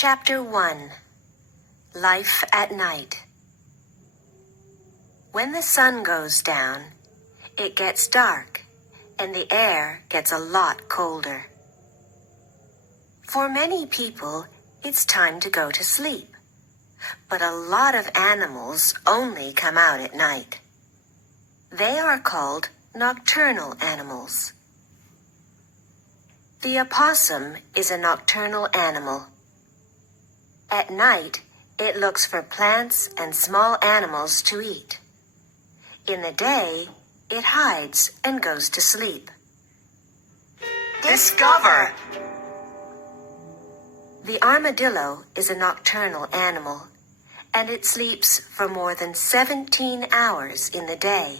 Chapter 1. Life at Night. When the sun goes down, it gets dark and the air gets a lot colder. For many people, it's time to go to sleep, but a lot of animals only come out at night. They are called nocturnal animals. The opossum is a nocturnal animal. At night, it looks for plants and small animals to eat. In the day, it hides and goes to sleep. Discover! The armadillo is a nocturnal animal, and it sleeps for more than 17 hours in the day.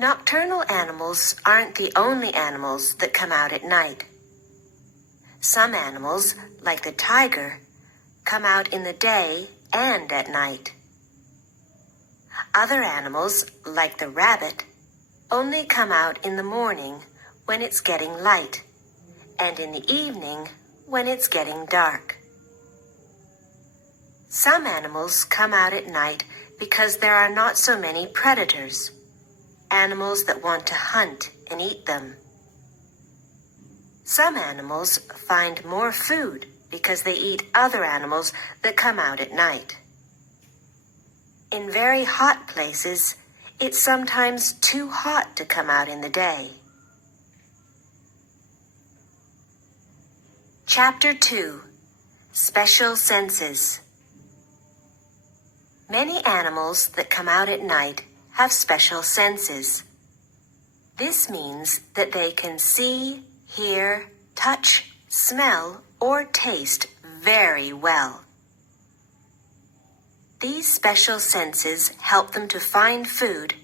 Nocturnal animals aren't the only animals that come out at night. Some animals, like the tiger, come out in the day and at night. Other animals, like the rabbit, only come out in the morning when it's getting light, and in the evening when it's getting dark. Some animals come out at night because there are not so many predators, animals that want to hunt and eat them. Some animals find more food because they eat other animals that come out at night. In very hot places, it's sometimes too hot to come out in the day. Chapter 2. Special Senses. Many animals that come out at night have special senses. This means that they can see, hear, touch, smell, or taste very well. These special senses help them to find food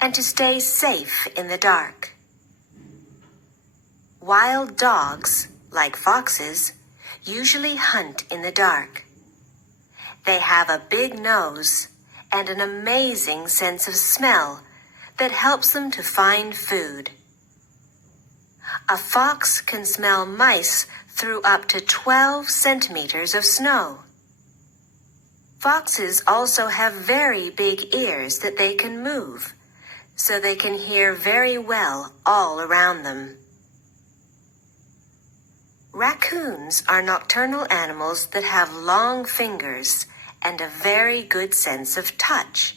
and to stay safe in the dark. Wild dogs, like foxes, usually hunt in the dark. They have a big nose and an amazing sense of smell that helps them to find food. A fox can smell mice through up to 12 centimeters of snow. Foxes also have very big ears that they can move, so they can hear very well all around them. Raccoons are nocturnal animals that have long fingers and a very good sense of touch.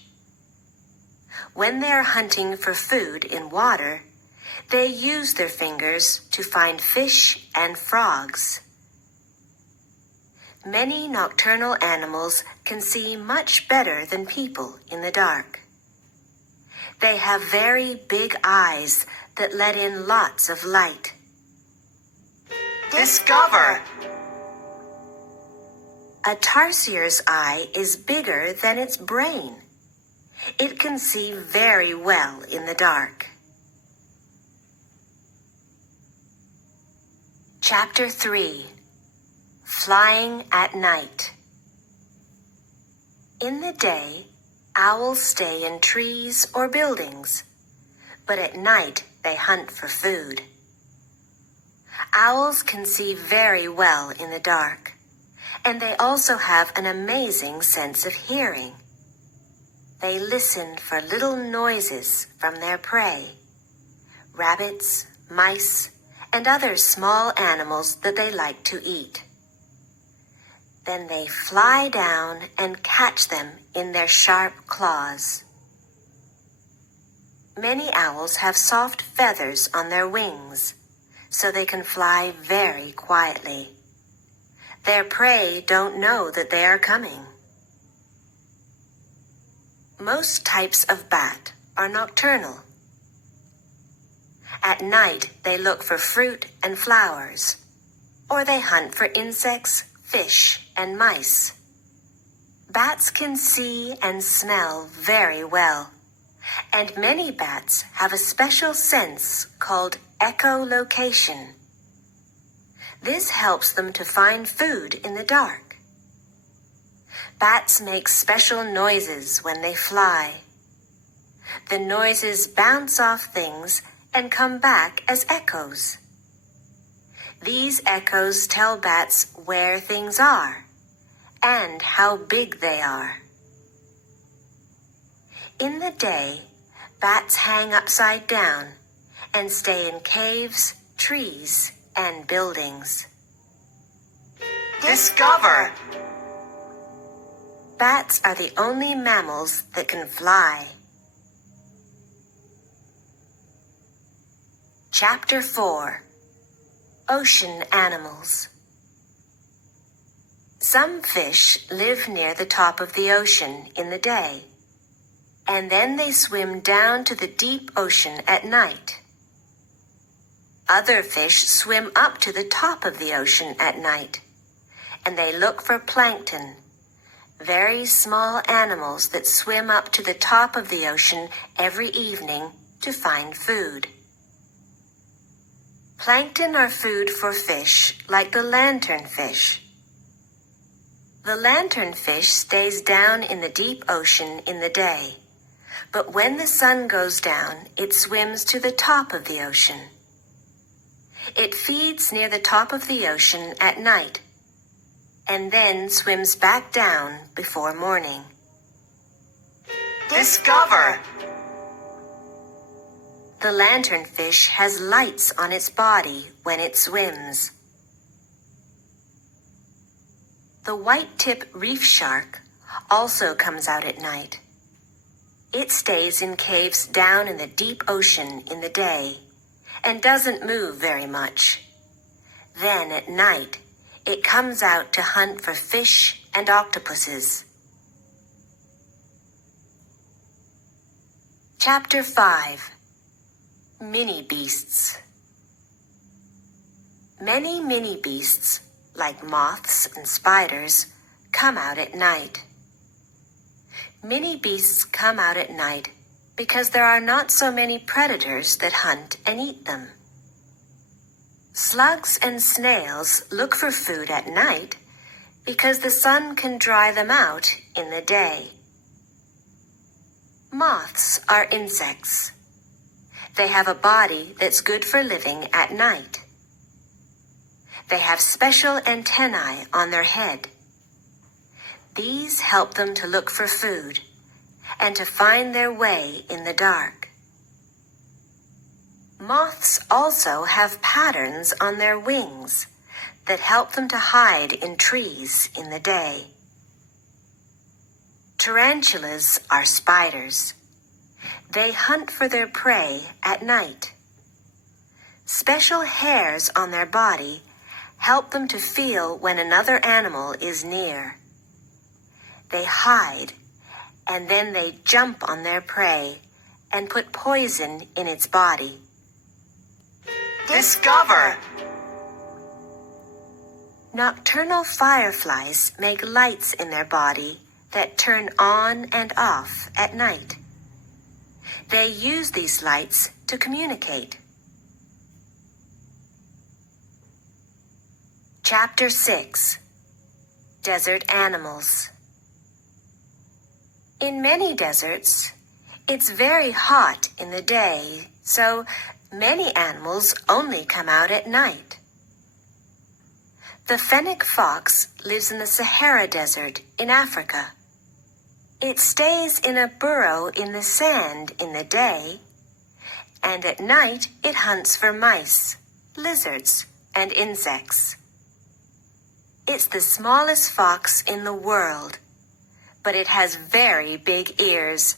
When they are hunting for food in water, they use their fingers to find fish and frogs. Many nocturnal animals can see much better than people in the dark. They have very big eyes that let in lots of light. Discover! A tarsier's eye is bigger than its brain. It can see very well in the dark. Chapter 3. Flying at Night. In the day, owls stay in trees or buildings, but at night they hunt for food. Owls can see very well in the dark, and they also have an amazing sense of hearing. They listen for little noises from their prey, rabbits, mice, and other small animals that they like to eat. Then they fly down and catch them in their sharp claws. Many owls have soft feathers on their wings, so they can fly very quietly. Their prey don't know that they are coming. Most types of bat are nocturnal. At night, they look for fruit and flowers, or they hunt for insects, fish, and mice. Bats can see and smell very well, and many bats have a special sense called echolocation. This helps them to find food in the dark. Bats make special noises when they fly. The noises bounce off things and come back as echoes. These echoes tell bats where things are and how big they are. In the day, bats hang upside down and stay in caves, trees, and buildings. Discover! Bats are the only mammals that can fly. Chapter 4. Ocean Animals. Some fish live near the top of the ocean in the day, and then they swim down to the deep ocean at night. Other fish swim up to the top of the ocean at night, and they look for plankton, very small animals that swim up to the top of the ocean every evening to find food. Plankton are food for fish like the lanternfish. The lanternfish stays down in the deep ocean in the day, but when the sun goes down, it swims to the top of the ocean. It feeds near the top of the ocean at night, and then swims back down before morning. Discover! The lanternfish has lights on its body when it swims. The white-tip reef shark also comes out at night. It stays in caves down in the deep ocean in the day and doesn't move very much. Then at night, it comes out to hunt for fish and octopuses. Chapter 5. Mini Beasts. Many mini beasts, like moths and spiders, come out at night. Mini beasts come out at night because there are not so many predators that hunt and eat them. Slugs and snails look for food at night because the sun can dry them out in the day. Moths are insects. They have a body that's good for living at night. They have special antennae on their head. These help them to look for food and to find their way in the dark. Moths also have patterns on their wings that help them to hide in trees in the day. Tarantulas are spiders. They hunt for their prey at night. Special hairs on their body help them to feel when another animal is near. They hide, and then they jump on their prey and put poison in its body. Discover! Nocturnal fireflies make lights in their body that turn on and off at night. They use these lights to communicate. Chapter 6. Desert Animals. In many deserts, it's very hot in the day, so many animals only come out at night. The fennec fox lives in the Sahara Desert in Africa. It stays in a burrow in the sand in the day, and at night it hunts for mice, lizards, and insects. It's the smallest fox in the world, but it has very big ears,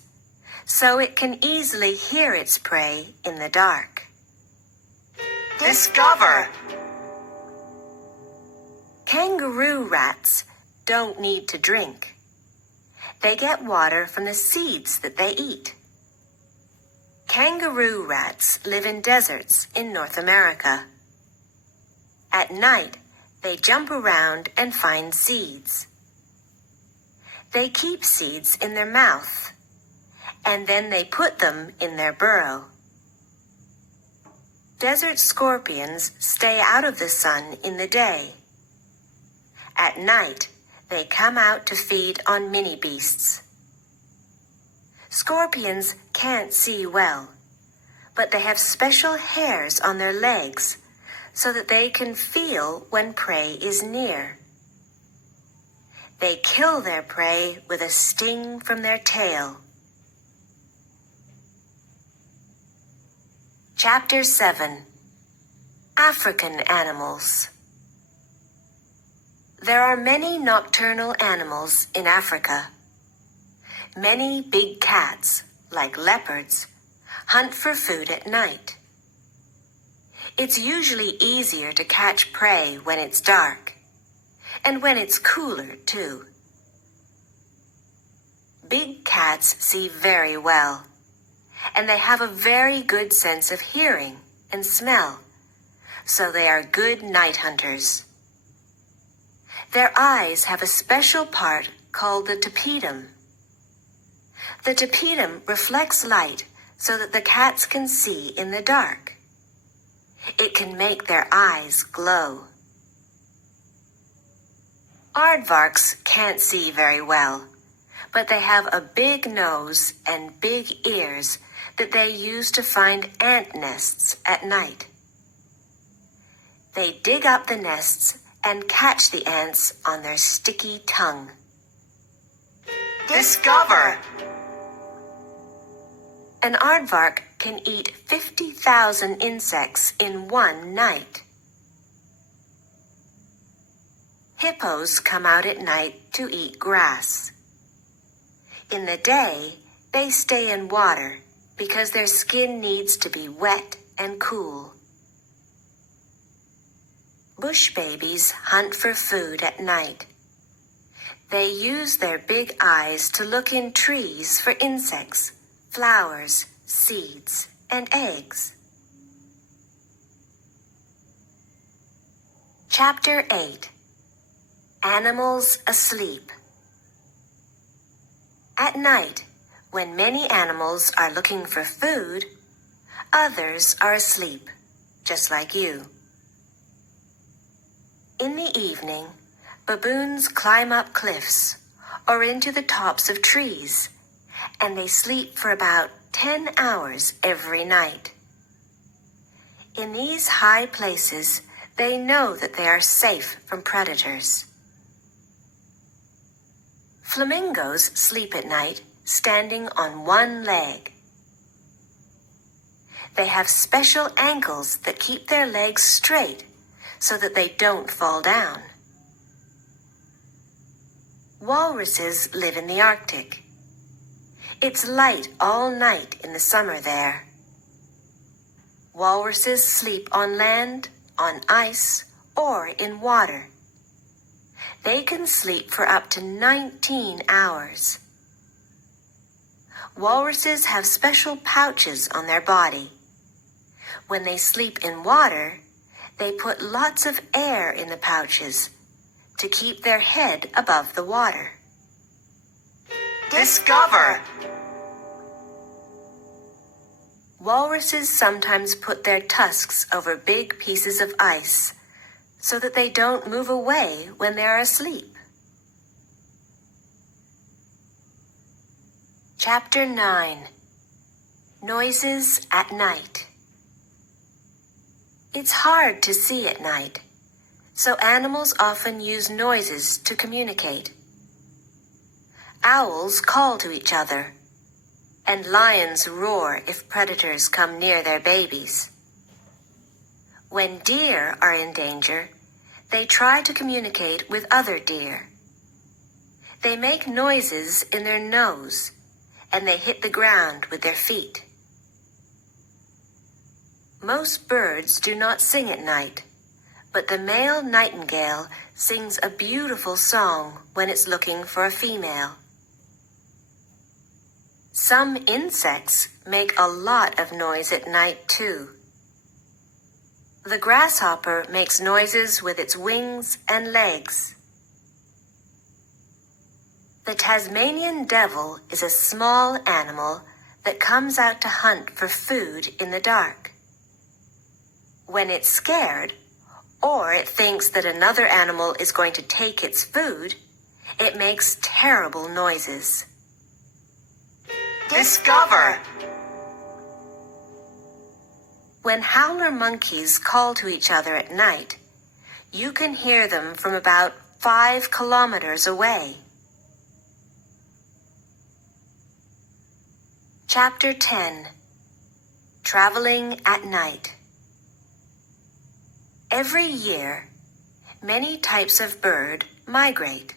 so it can easily hear its prey in the dark. Discover! Kangaroo rats don't need to drink. They get water from the seeds that they eat. Kangaroo rats live in deserts in North America. At night, they jump around and find seeds. They keep seeds in their mouth, and then they put them in their burrow. Desert scorpions stay out of the sun in the day. At night, they come out to feed on mini beasts. Scorpions can't see well, but they have special hairs on their legs so that they can feel when prey is near. They kill their prey with a sting from their tail. Chapter 7. African Animals. There are many nocturnal animals in Africa. Many big cats, like leopards, hunt for food at night. It's usually easier to catch prey when it's dark, and when it's cooler, too. Big cats see very well, and they have a very good sense of hearing and smell, so they are good night hunters. Their eyes have a special part called the tapetum. The tapetum reflects light so that the cats can see in the dark. It can make their eyes glow. Aardvarks can't see very well, but they have a big nose and big ears that they use to find ant nests at night. They dig up the nests and catch the ants on their sticky tongue. Discover! An aardvark can eat 50,000 insects in one night. Hippos come out at night to eat grass. In the day, they stay in water because their skin needs to be wet and cool. Bush babies hunt for food at night. They use their big eyes to look in trees for insects, flowers, seeds, and eggs. Chapter 8. Animals Asleep. At night, when many animals are looking for food, others are asleep, just like you. In the evening, baboons climb up cliffs or into the tops of trees, and they sleep for about 10 hours every night. In these high places, they know that they are safe from predators. Flamingos sleep at night standing on one leg. They have special ankles that keep their legs straight so that they don't fall down. Walruses live in the Arctic. It's light all night in the summer there. Walruses sleep on land, on ice, or in water. They can sleep for up to 19 hours. Walruses have special pouches on their body. When they sleep in water, they put lots of air in the pouches to keep their head above the water. Discover! Walruses sometimes put their tusks over big pieces of ice so that they don't move away when they are asleep. Chapter 9. Noises at Night. It's hard to see at night, so animals often use noises to communicate. Owls call to each other, and lions roar if predators come near their babies. When deer are in danger, they try to communicate with other deer. They make noises in their nose, and they hit the ground with their feet. Most birds do not sing at night, but the male nightingale sings a beautiful song when it's looking for a female. Some insects make a lot of noise at night, too. The grasshopper makes noises with its wings and legs. The Tasmanian devil is a small animal that comes out to hunt for food in the dark. When it's scared, or it thinks that another animal is going to take its food, it makes terrible noises. Discover! When howler monkeys call to each other at night, you can hear them from about 5 kilometers away. Chapter 10. Traveling at Night. Every year, many types of bird migrate.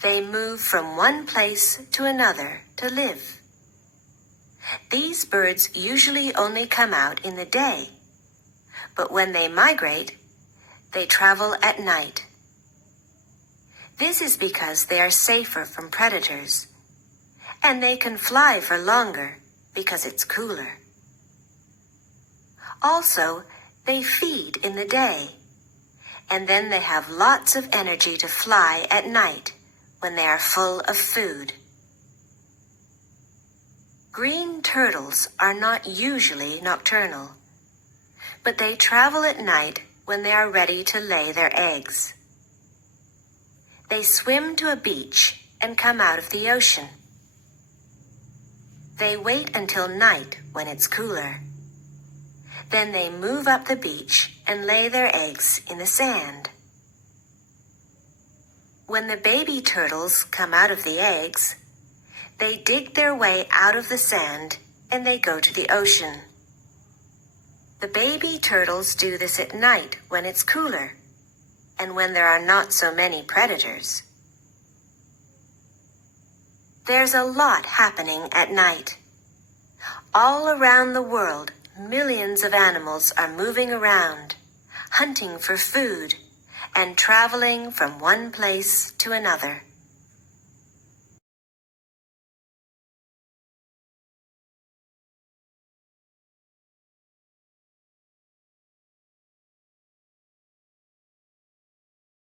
They move from one place to another to live. These birds usually only come out in the day, but when they migrate, they travel at night. This is because they are safer from predators, and they can fly for longer because it's cooler. Also, they feed in the day, and then they have lots of energy to fly at night when they are full of food. Green turtles are not usually nocturnal, but they travel at night when they are ready to lay their eggs. They swim to a beach and come out of the ocean. They wait until night when it's cooler. Then they move up the beach and lay their eggs in the sand. When the baby turtles come out of the eggs, they dig their way out of the sand and they go to the ocean. The baby turtles do this at night when it's cooler and when there are not so many predators. There's a lot happening at night. All around the world, millions of animals are moving around, hunting for food, and traveling from one place to another.